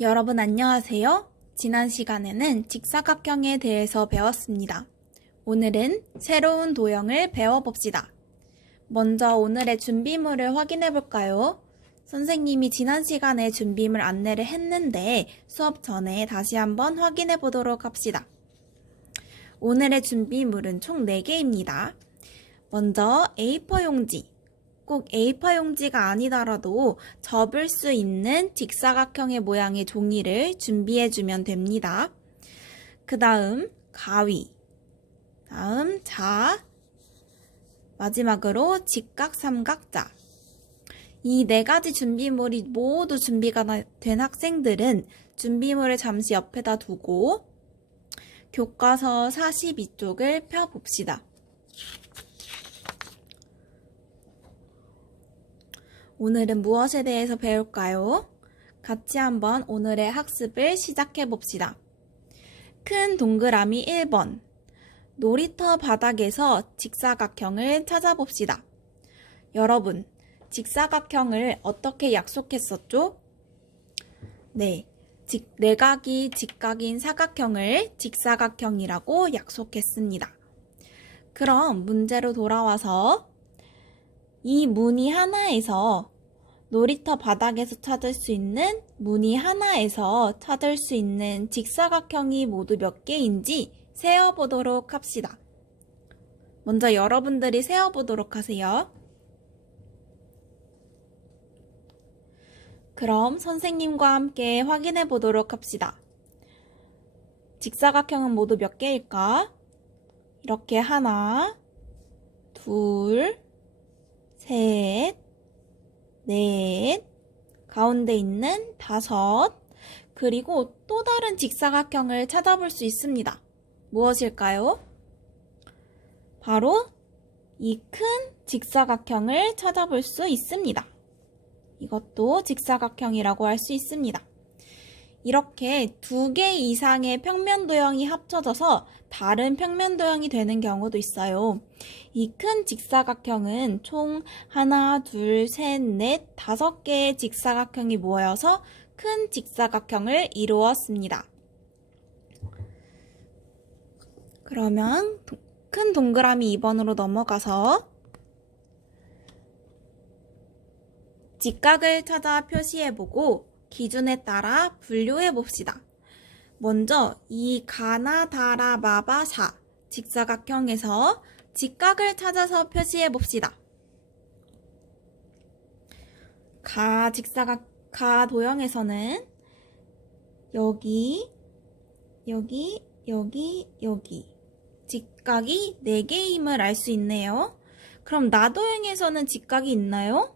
여러분 안녕하세요. 지난 시간에는 직사각형에 대해서 배웠습니다. 오늘은 새로운 도형을 배워봅시다. 먼저 오늘의 준비물을 확인해 볼까요? 선생님이 지난 시간에 준비물 안내를 했는데 수업 전에 다시 한번 확인해 보도록 합시다. 오늘의 준비물은 총 4개입니다. 먼저 A4 용지. 꼭 A4 용지가 아니더라도 접을 수 있는 직사각형의 모양의 종이를 준비해주면 됩니다. 그 다음 가위, 다음 자, 마지막으로 직각 삼각자. 이 4가지 준비물이 모두 준비가 된 학생들은 준비물을 잠시 옆에다 두고 교과서 42쪽을 펴봅시다. 오늘은 무엇에 대해서 배울까요? 같이 한번 오늘의 학습을 시작해 봅시다. 큰 동그라미 1번. 놀이터 바닥에서 직사각형을 찾아봅시다. 여러분, 직사각형을 어떻게 약속했었죠? 네, 내각이 직각인 사각형을 직사각형이라고 약속했습니다. 그럼 문제로 돌아와서 이 무늬 하나에서 놀이터 바닥에서 찾을 수 있는 무늬 하나에서 찾을 수 있는 직사각형이 모두 몇 개인지 세어보도록 합시다. 먼저 여러분들이 세어보도록 하세요. 그럼 선생님과 함께 확인해 보도록 합시다. 직사각형은 모두 몇 개일까? 이렇게 하나, 둘, 셋, 넷, 가운데 있는 5, 그리고 또 다른 직사각형을 찾아볼 수 있습니다. 무엇일까요? 바로 이 큰 직사각형을 찾아볼 수 있습니다. 이것도 직사각형이라고 할 수 있습니다. 이렇게 2개 이상의 평면 도형이 합쳐져서 다른 평면 도형이 되는 경우도 있어요. 이 큰 직사각형은 총 하나, 둘, 셋, 넷, 5개의 직사각형이 모여서 큰 직사각형을 이루었습니다. 그러면 큰 동그라미 2번으로 넘어가서 직각을 찾아 표시해보고 기준에 따라 분류해봅시다. 먼저 이 가나다라마바사 직사각형에서 직각을 찾아서 표시해봅시다. 가 도형에서는 여기, 여기, 여기, 여기 직각이 4개임을 알 수 있네요. 그럼 나 도형에서는 직각이 있나요?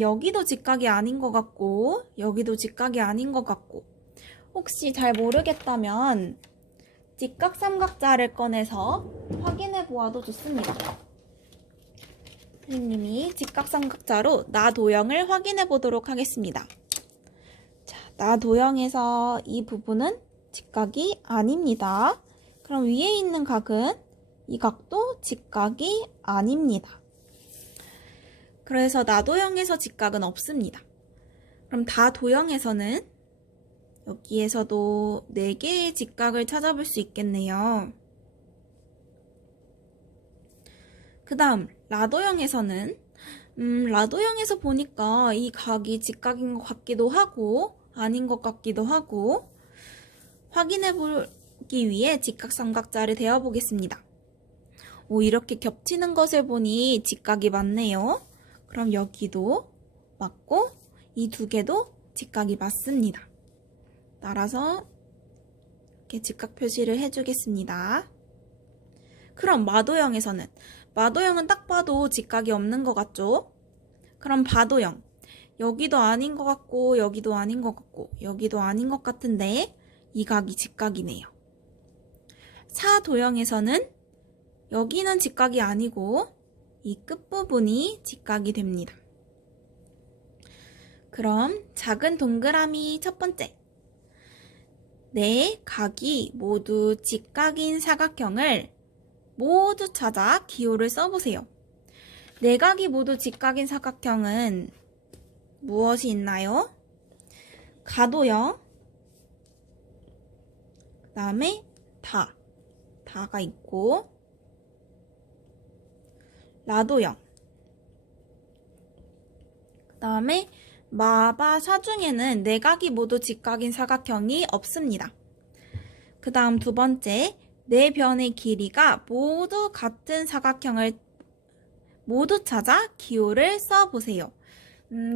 여기도 직각이 아닌 것 같고 여기도 직각이 아닌 것 같고 혹시 잘 모르겠다면 직각 삼각자를 꺼내서 확인해 보아도 좋습니다. 선생님이 직각 삼각자로 나 도형을 확인해 보도록 하겠습니다. 자, 나 도형에서 이 부분은 직각이 아닙니다. 그럼 위에 있는 각은 이 각도 직각이 아닙니다. 그래서 나도형에서 직각은 없습니다. 그럼 다도형에서는 여기에서도 4개의 직각을 찾아볼 수 있겠네요. 그 다음 라도형에서는 라도형에서 보니까 이 각이 직각인 것 같기도 하고 아닌 것 같기도 하고 확인해 보기 위해 직각삼각자를 대어보겠습니다. 오, 이렇게 겹치는 것을 보니 직각이 맞네요. 그럼 여기도 맞고 이 2개도 직각이 맞습니다. 따라서 이렇게 직각 표시를 해주겠습니다. 그럼 마도형에서는 마도형은 딱 봐도 직각이 없는 것 같죠? 그럼 바도형 여기도 아닌 것 같고 여기도 아닌 것 같고 여기도 아닌 것 같은데 이 각이 직각이네요. 사도형에서는 여기는 직각이 아니고 이 끝부분이 직각이 됩니다. 그럼 작은 동그라미 첫 번째. 네 각이 모두 직각인 사각형을 모두 찾아 기호를 써보세요. 4각이 모두 직각인 사각형은 무엇이 있나요? 가도형, 그 다음에 다가 있고, 라도형, 그 다음에 마바 중에는 내각이 모두 직각인 사각형이 없습니다. 그 다음 두 번째, 네 변의 길이가 모두 같은 사각형을 모두 찾아 기호를 써보세요.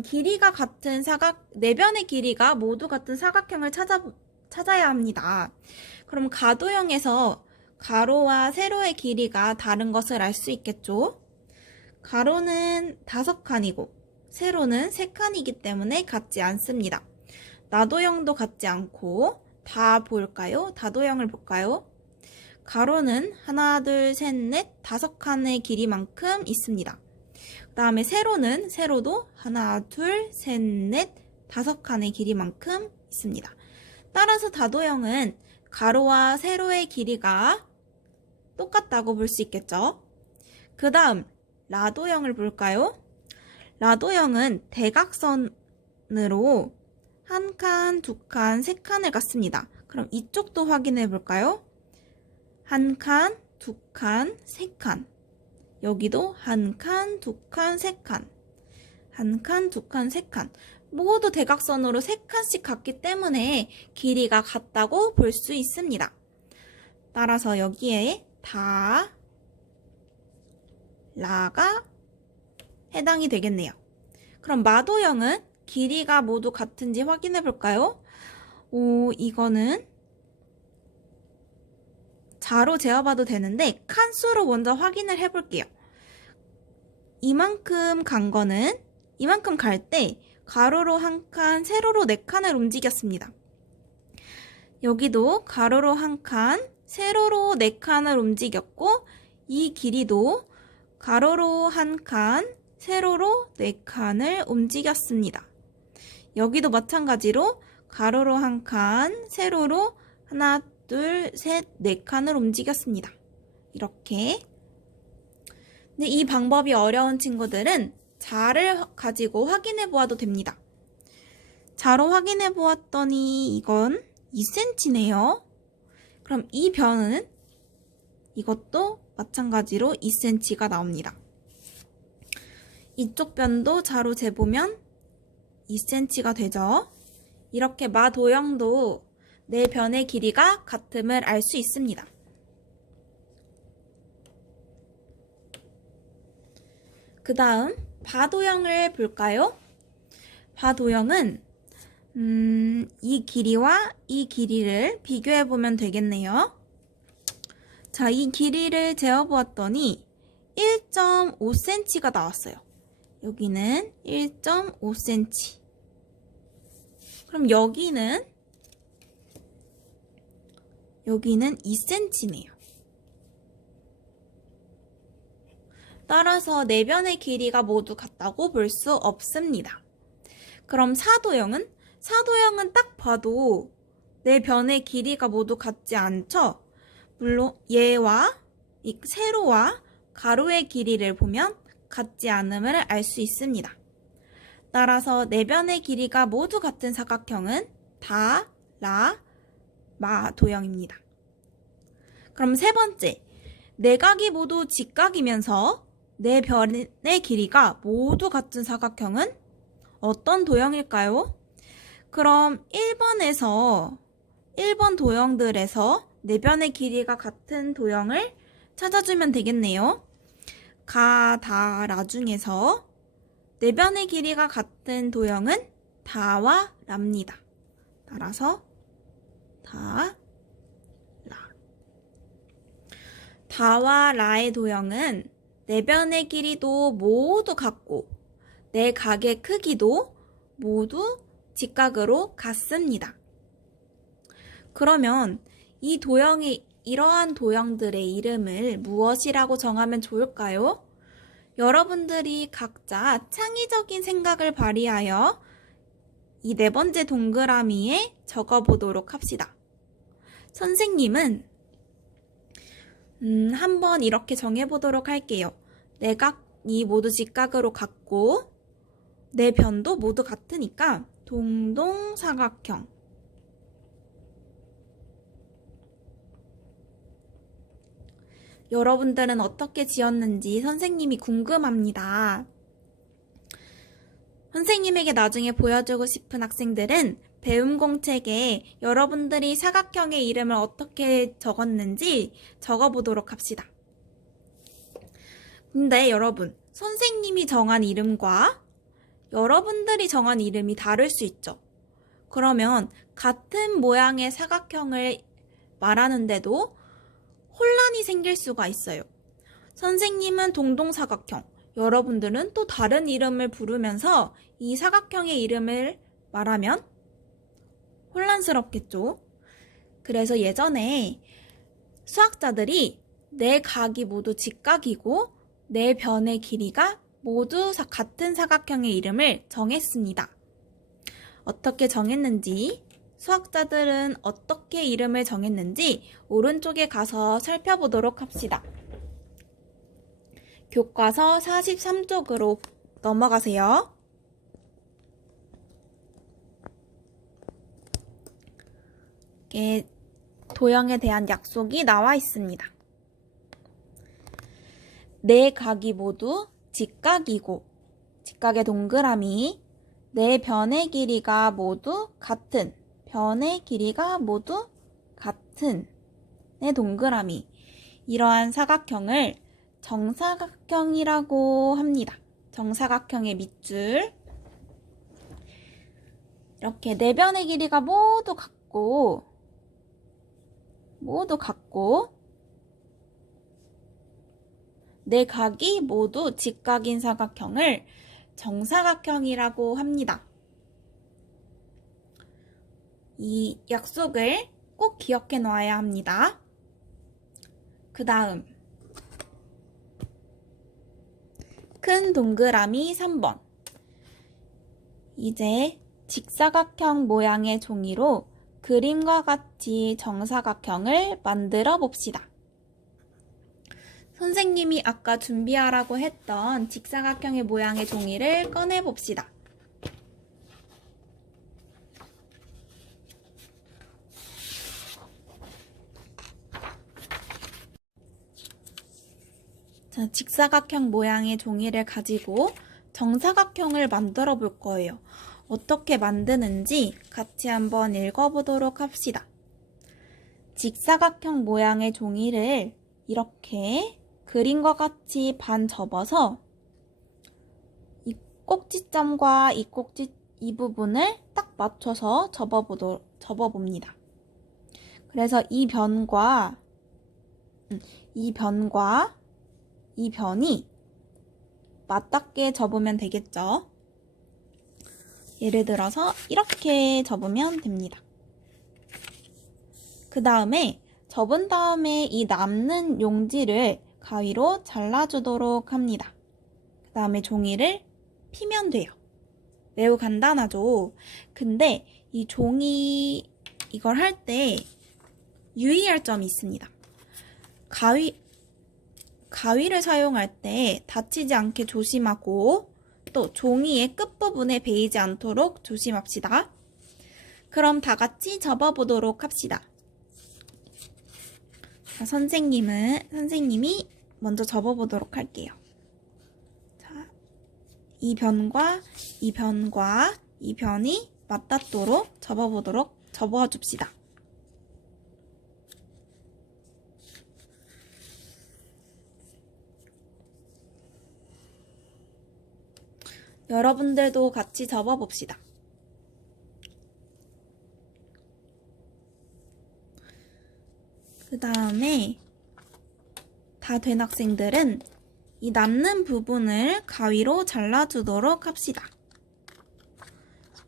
길이가 같은 네 변의 길이가 모두 같은 사각형을 찾아야 합니다. 그럼 가도형에서 가로와 세로의 길이가 다른 것을 알 수 있겠죠? 가로는 5칸이고 세로는 3칸이기 때문에 같지 않습니다. 나도형도 같지 않고 다 볼까요? 다도형을 볼까요? 가로는 하나, 둘, 셋, 넷, 5칸의 길이만큼 있습니다. 그 다음에 세로도 하나, 둘, 셋, 넷, 5칸의 길이만큼 있습니다. 따라서 다도형은 가로와 세로의 길이가 똑같다고 볼 수 있겠죠? 그 다음 라도형을 볼까요? 라도형은 대각선으로 1칸, 2칸, 3칸을 갖습니다. 그럼 이쪽도 확인해 볼까요? 1칸, 2칸, 3칸. 여기도 1칸, 2칸, 3칸. 1칸, 2칸, 3칸. 모두 대각선으로 3칸씩 같기 때문에 길이가 같다고 볼 수 있습니다. 따라서 여기에 다, 라가 해당이 되겠네요. 그럼 마도형은 길이가 모두 같은지 확인해 볼까요? 이거는 자로 재어봐도 되는데 칸수로 먼저 확인을 해볼게요. 이만큼 갈 때 가로로 1칸, 세로로 4칸을 움직였습니다. 여기도 가로로 1칸, 세로로 4칸을 움직였고 이 길이도 가로로 1칸, 세로로 4칸을 움직였습니다. 여기도 마찬가지로 가로로 1칸, 세로로 하나, 둘, 셋, 4칸을 움직였습니다. 이렇게. 근데 이 방법이 어려운 친구들은 자를 가지고 확인해 보아도 됩니다. 자로 확인해 보았더니 이건 2cm네요. 그럼 이 변은 이것도 마찬가지로 2cm가 나옵니다. 이쪽 변도 자로 재보면 2cm가 되죠. 이렇게 마도형도 네 변의 길이가 같음을 알 수 있습니다. 그 다음 바도형을 볼까요? 바도형은 이 길이와 이 길이를 비교해 보면 되겠네요. 자, 이 길이를 재어보았더니 1.5cm가 나왔어요. 여기는 1.5cm. 그럼 여기는 2cm네요. 따라서 네 변의 길이가 모두 같다고 볼 수 없습니다. 그럼 사도형은 딱 봐도 네 변의 길이가 모두 같지 않죠? 물론 얘와 이 세로와 가로의 길이를 보면 같지 않음을 알 수 있습니다. 따라서 네 변의 길이가 모두 같은 사각형은 다, 라, 마 도형입니다. 그럼 세 번째, 내각이 모두 직각이면서 네 변의 길이가 모두 같은 사각형은 어떤 도형일까요? 그럼 1번 도형들에서 네 변의 길이가 같은 도형을 찾아주면 되겠네요. 가, 다, 라 중에서 네 변의 길이가 같은 도형은 다와 라입니다. 따라서 다, 라. 다와 라의 도형은 네 변의 길이도 모두 같고 네 각의 크기도 모두 직각으로 같습니다. 그러면 이러한 도형들의 이름을 무엇이라고 정하면 좋을까요? 여러분들이 각자 창의적인 생각을 발휘하여 이 네 번째 동그라미에 적어보도록 합시다. 선생님은 한번 이렇게 정해보도록 할게요. 네 각이 모두 직각으로 같고 네 변도 모두 같으니까 동동사각형. 여러분들은 어떻게 지었는지 선생님이 궁금합니다. 선생님에게 나중에 보여주고 싶은 학생들은 배움 공책에 여러분들이 사각형의 이름을 어떻게 적었는지 적어보도록 합시다. 근데 여러분, 선생님이 정한 이름과 여러분들이 정한 이름이 다를 수 있죠. 그러면 같은 모양의 사각형을 말하는데도 혼란이 생길 수가 있어요. 선생님은 동동사각형, 여러분들은 또 다른 이름을 부르면서 이 사각형의 이름을 말하면 혼란스럽겠죠. 그래서 예전에 수학자들이 네 각이 모두 직각이고 네 변의 길이가 모두 같은 사각형의 이름을 정했습니다. 어떻게 정했는지, 수학자들은 어떻게 이름을 정했는지 오른쪽에 가서 살펴보도록 합시다. 교과서 43쪽으로 넘어가세요. 이렇게 도형에 대한 약속이 나와 있습니다. 네 각이 모두 직각이고, 직각의 동그라미, 네 변의 길이가 모두 같은, 변의 길이가 모두 같은 네 동그라미. 이러한 사각형을 정사각형이라고 합니다. 정사각형의 밑줄. 이렇게 네 변의 길이가 모두 같고 네 각이 모두 직각인 사각형을 정사각형이라고 합니다. 이 약속을 꼭 기억해 놔야 합니다. 그 다음 큰 동그라미 3번. 이제 직사각형 모양의 종이로 그림과 같이 정사각형을 만들어 봅시다. 선생님이 아까 준비하라고 했던 직사각형의 모양의 종이를 꺼내 봅시다. 자, 직사각형 모양의 종이를 가지고 정사각형을 만들어 볼 거예요. 어떻게 만드는지 같이 한번 읽어보도록 합시다. 직사각형 모양의 종이를 이렇게 그림과 같이 반 접어서 이 꼭지점과 이 부분을 딱 맞춰서 접어봅니다. 그래서 이 변과 이 변이 맞닿게 접으면 되겠죠. 예를 들어서 이렇게 접으면 됩니다. 그 다음에 접은 다음에 이 남는 용지를 가위로 잘라주도록 합니다. 그 다음에 종이를 피면 돼요. 매우 간단하죠. 근데 이 종이 이걸 할 때 유의할 점이 있습니다. 가위를 사용할 때 다치지 않게 조심하고 또 종이의 끝부분에 베이지 않도록 조심합시다. 그럼 다 같이 접어보도록 합시다. 자, 선생님이 먼저 접어보도록 할게요. 자, 이 변과 이 변이 맞닿도록 접어줍시다. 여러분들도 같이 접어봅시다. 그 다음에 다 된 학생들은 이 남는 부분을 가위로 잘라주도록 합시다.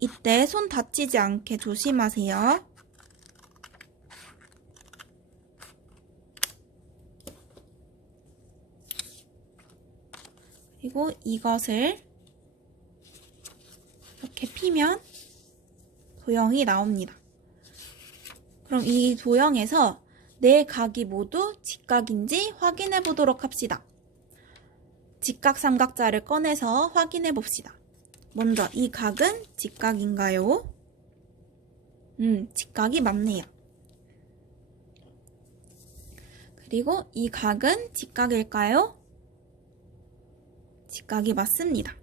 이때 손 다치지 않게 조심하세요. 그리고 이것을 이렇게 피면 도형이 나옵니다. 그럼 이 도형에서 네 각이 모두 직각인지 확인해 보도록 합시다. 직각 삼각자를 꺼내서 확인해 봅시다. 먼저 이 각은 직각인가요? 직각이 맞네요. 그리고 이 각은 직각일까요? 직각이 맞습니다.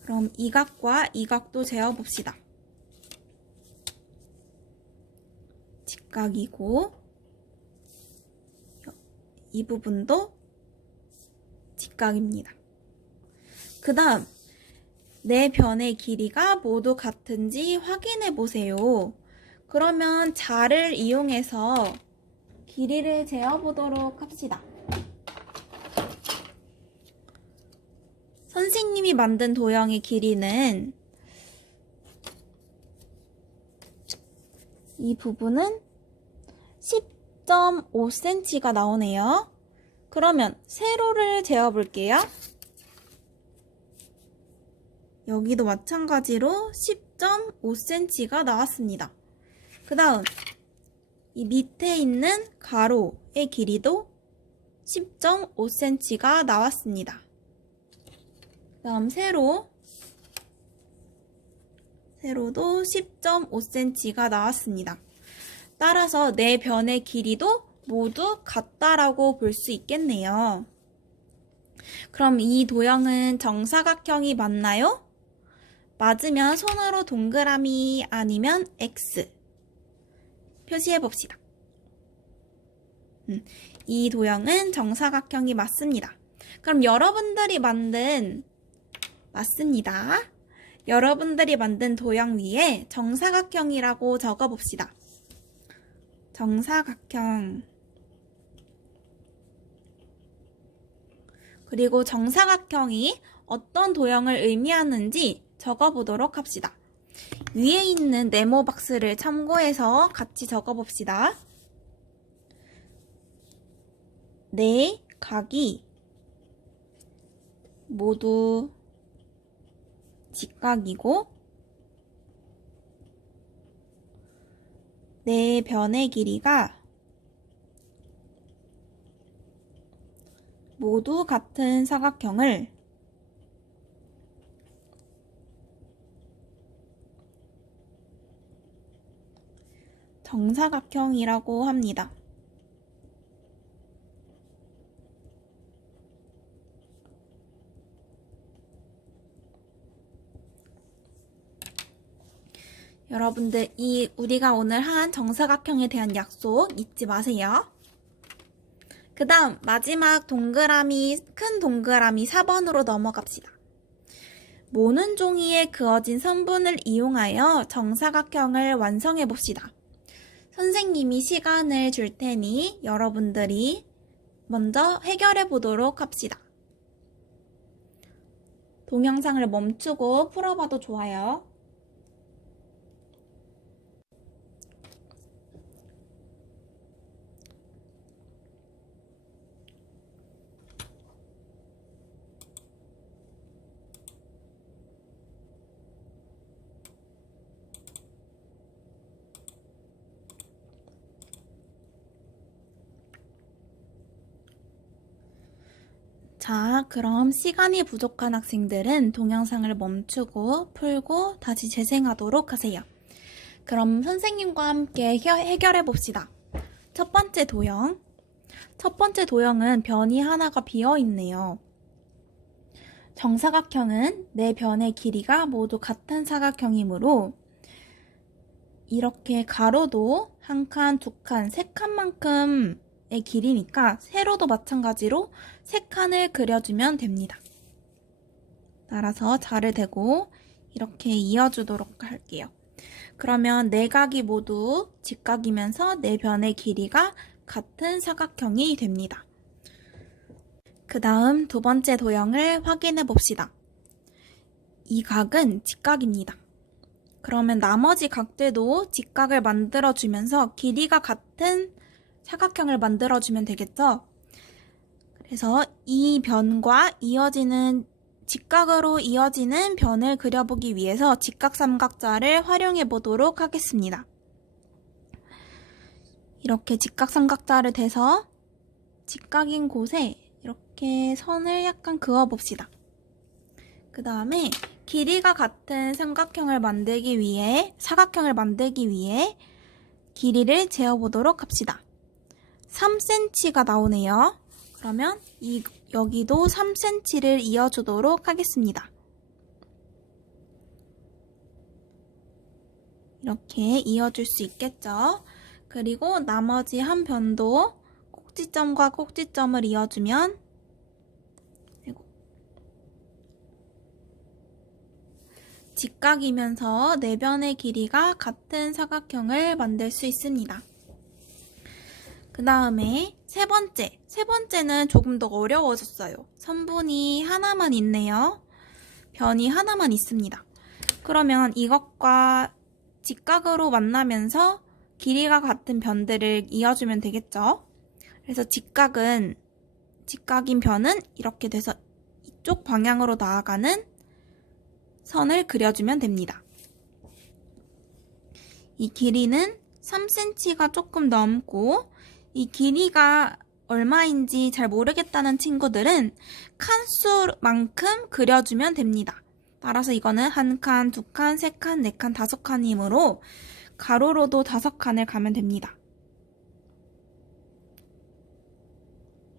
그럼 이 각과 이 각도 재어봅시다. 직각이고 이 부분도 직각입니다. 그 다음 네 변의 길이가 모두 같은지 확인해 보세요. 그러면 자를 이용해서 길이를 재어보도록 합시다. 선생님이 만든 도형의 길이는 이 부분은 10.5cm가 나오네요. 그러면 세로를 재어볼게요. 여기도 마찬가지로 10.5cm가 나왔습니다. 그 다음 이 밑에 있는 가로의 길이도 10.5cm가 나왔습니다. 그 다음 세로도 10.5cm가 나왔습니다. 따라서 네 변의 길이도 모두 같다라고 볼 수 있겠네요. 그럼 이 도형은 정사각형이 맞나요? 맞으면 손으로 동그라미 아니면 X 표시해 봅시다. 이 도형은 정사각형이 맞습니다. 그럼 맞습니다. 여러분들이 만든 도형 위에 정사각형이라고 적어 봅시다. 정사각형. 그리고 정사각형이 어떤 도형을 의미하는지 적어보도록 합시다. 위에 있는 네모 박스를 참고해서 같이 적어봅시다. 네 각이 모두 직각이고 네 변의 길이가 모두 같은 사각형을 정사각형이라고 합니다. 여러분들 우리가 오늘 한 정사각형에 대한 약속 잊지 마세요. 그 다음 마지막 큰 동그라미 4번으로 넘어갑시다. 모는 종이에 그어진 선분을 이용하여 정사각형을 완성해 봅시다. 선생님이 시간을 줄 테니 여러분들이 먼저 해결해 보도록 합시다. 동영상을 멈추고 풀어봐도 좋아요. 자, 그럼 시간이 부족한 학생들은 동영상을 멈추고 풀고 다시 재생하도록 하세요. 그럼 선생님과 함께 해결해 봅시다. 첫 번째 도형은 변이 하나가 비어 있네요. 정사각형은 네 변의 길이가 모두 같은 사각형이므로 이렇게 가로도 한 칸, 두 칸, 세 칸만큼의 길이니까 세로도 마찬가지로 세 칸을 그려주면 됩니다. 따라서 자를 대고 이렇게 이어주도록 할게요. 그러면 네 각이 모두 직각이면서 네 변의 길이가 같은 사각형이 됩니다. 그 다음 두 번째 도형을 확인해 봅시다. 이 각은 직각입니다. 그러면 나머지 각들도 직각을 만들어주면서 길이가 같은 사각형을 만들어주면 되겠죠? 그래서 이 변과 직각으로 이어지는 변을 그려보기 위해서 직각삼각자를 활용해 보도록 하겠습니다. 이렇게 직각삼각자를 대서 직각인 곳에 이렇게 선을 약간 그어봅시다. 그 다음에 길이가 같은 사각형을 만들기 위해 길이를 재어보도록 합시다. 3cm가 나오네요. 그러면 여기도 3cm를 이어주도록 하겠습니다. 이렇게 이어줄 수 있겠죠? 그리고 나머지 한 변도 꼭지점과 꼭지점을 이어주면 직각이면서 네 변의 길이가 같은 사각형을 만들 수 있습니다. 그 다음에 세 번째는 조금 더 어려워졌어요. 선분이 하나만 있네요. 변이 하나만 있습니다. 그러면 이것과 직각으로 만나면서 길이가 같은 변들을 이어주면 되겠죠? 그래서 직각인 변은 이렇게 돼서 이쪽 방향으로 나아가는 선을 그려주면 됩니다. 이 길이는 3cm가 조금 넘고 이 길이가 얼마인지 잘 모르겠다는 친구들은 칸수만큼 그려주면 됩니다. 따라서 이거는 한 칸, 두 칸, 세 칸, 네 칸, 다섯 칸이므로 가로로도 5칸을 가면 됩니다.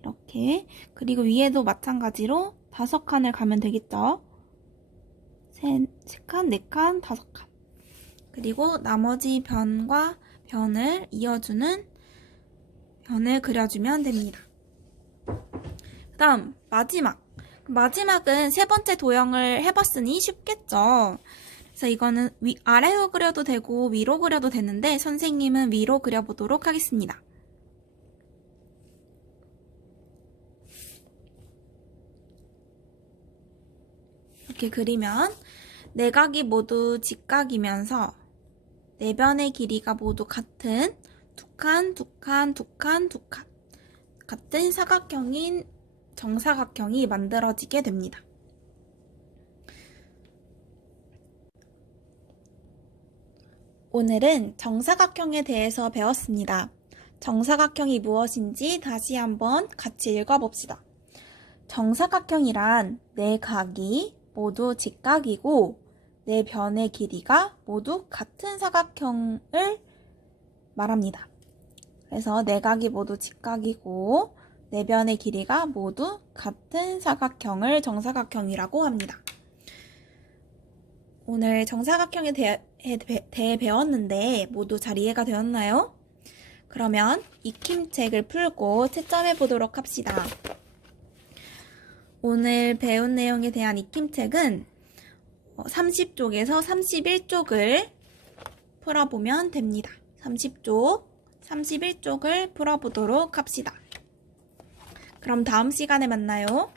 이렇게. 그리고 위에도 마찬가지로 5칸을 가면 되겠죠. 세 칸, 네 칸, 5칸. 그리고 나머지 변과 변을 이어주는 변을 그려주면 됩니다. 그 다음 마지막은 세 번째 도형을 해봤으니 쉽겠죠. 그래서 이거는 아래로 그려도 되고 위로 그려도 되는데 선생님은 위로 그려보도록 하겠습니다. 이렇게 그리면 내각이 모두 직각이면서 네 변의 길이가 모두 같은 두 칸 같은 사각형인 정사각형이 만들어지게 됩니다. 오늘은 정사각형에 대해서 배웠습니다. 정사각형이 무엇인지 다시 한번 같이 읽어봅시다. 정사각형이란 네 각이 모두 직각이고 네 변의 길이가 모두 같은 사각형을 말합니다. 그래서 네 각이 모두 직각이고 네 변의 길이가 모두 같은 사각형을 정사각형이라고 합니다. 오늘 정사각형에 대해 배웠는데 모두 잘 이해가 되었나요? 그러면 익힘책을 풀고 채점해 보도록 합시다. 오늘 배운 내용에 대한 익힘책은 30쪽에서 31쪽을 풀어보면 됩니다. 30쪽, 31쪽을 풀어보도록 합시다. 그럼 다음 시간에 만나요.